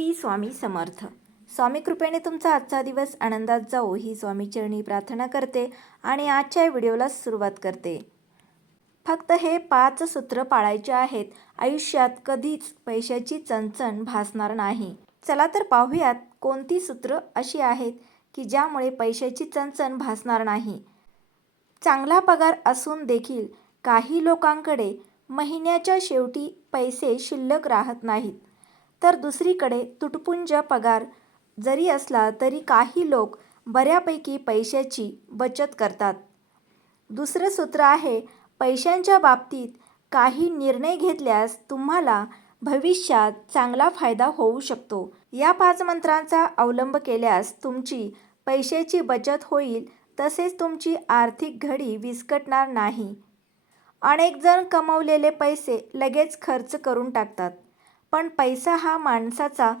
श्री स्वामी समर्थ. स्वामी कृपेने तुमचा आजचा दिवस आनंदात जाओ ही स्वामीचरणी प्रार्थना करते आणि आजच्या व्हिडिओला सुरुवात करते. फक्त हे पाच सूत्र पाळायचे आहेत. आयुष्यात कधीच पैशाची चणचण भासणार नाही. चला तर पाहूयात कोणती सूत्र अशी आहेत की ज्यामुळे पैशाची चणचण भासणार नाही. चांगला पगार असून देखील काही लोकांकडे महिन्याच्या शेवटी पैसे शिल्लक राहत नाहीत. तर दुसरीकडे तुटपुंज पगार जरी असला तरी काही लोक बऱ्यापैकी पैशाची बचत करतात. दुसरं सूत्र आहे पैशांच्या बाबतीत काही निर्णय घेतल्यास तुम्हाला भविष्यात चांगला फायदा होऊ शकतो. या पाच मंत्रांचा अवलंब केल्यास तुमची पैशाची बचत होईल तसेच तुमची आर्थिक घडी विस्कटणार नाही. अनेकजण कमवलेले पैसे लगेच खर्च करून टाकतात. पण पैसा हा माणसाचा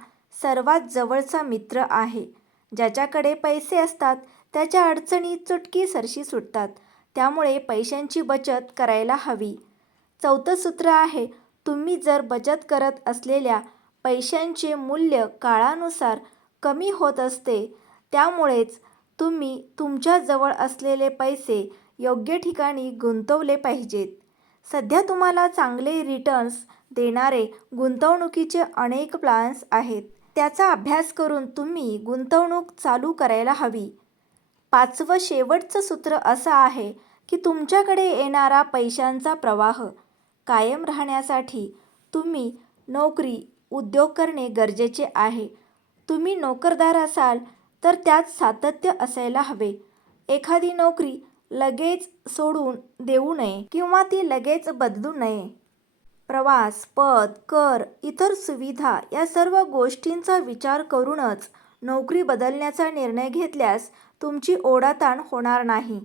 सर्वात जवळचा मित्र आहे. ज्याच्याकडे पैसे असतात त्याच्या अडचणी चुटकी सरशी सुटतात. त्यामुळे पैशांची बचत करायला हवी. चौथं सूत्र आहे तुम्ही जर बचत करत असलेल्या पैशांचे मूल्य काळानुसार कमी होत असते त्यामुळेच तुम्ही तुमच्याजवळ असलेले पैसे योग्य ठिकाणी गुंतवले पाहिजेत. सध्या तुम्हाला चांगले रिटर्न्स देणारे गुंतवणुकीचे अनेक प्लॅन्स आहेत. त्याचा अभ्यास करून तुम्ही गुंतवणूक चालू करायला हवी. पाचवं शेवटचं सूत्र असं आहे की तुमच्याकडे येणारा पैशांचा प्रवाह कायम राहण्यासाठी तुम्ही नोकरी उद्योग करणे गरजेचे आहे. तुम्ही नोकरदार असाल तर त्यात सातत्य असायला हवे. एखादी नोकरी लगेच सोडून देऊ नये किंवा ती लगेच बदलू नये. प्रवास पद कर इतर सुविधा या सर्व गोष्टींचा विचार करूनच नोकरी बदलण्याचा निर्णय घेतल्यास तुमची ओढाताण होणार नाही.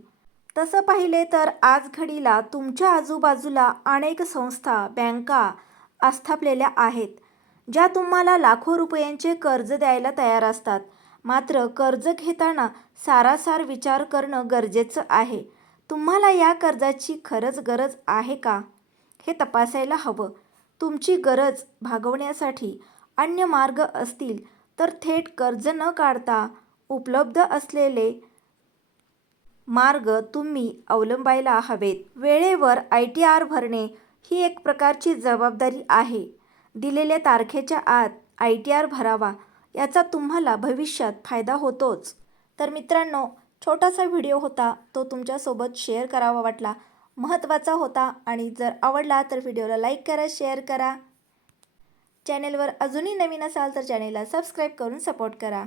तसं पाहिले तर आज घडीला तुमच्या आजूबाजूला अनेक संस्था बँका आस्थापलेल्या आहेत ज्या तुम्हाला लाखो रुपयांचे कर्ज द्यायला तयार असतात. मात्र कर्ज घेताना सारासार विचार करणं गरजेचं आहे. तुम्हाला या कर्जाची खरंच गरज आहे का? हे तपासायला हवं. तुमची गरज भागवण्यासाठी अन्य मार्ग असतील तर थेट कर्ज न काढता उपलब्ध असलेले मार्ग तुम्ही अवलंबायला हवेत. वेळेवर आय टी आर भरणे ही एक प्रकारची जबाबदारी आहे. दिलेल्या तारखेच्या आत आय टी आर भरावा याचा तुम्हाला भविष्यात फायदा होतोच. तर मित्रांनो छोटासा व्हिडिओ होता तो तुमच्यासोबत शेअर करावा वाटला. महत्त्वाचा होता आणि जर आवडला तर व्हिडिओला लाईक करा शेअर करा. चॅनेलवर अजूनही नवीन असाल तर चॅनेलला सबस्क्राईब करून सपोर्ट करा.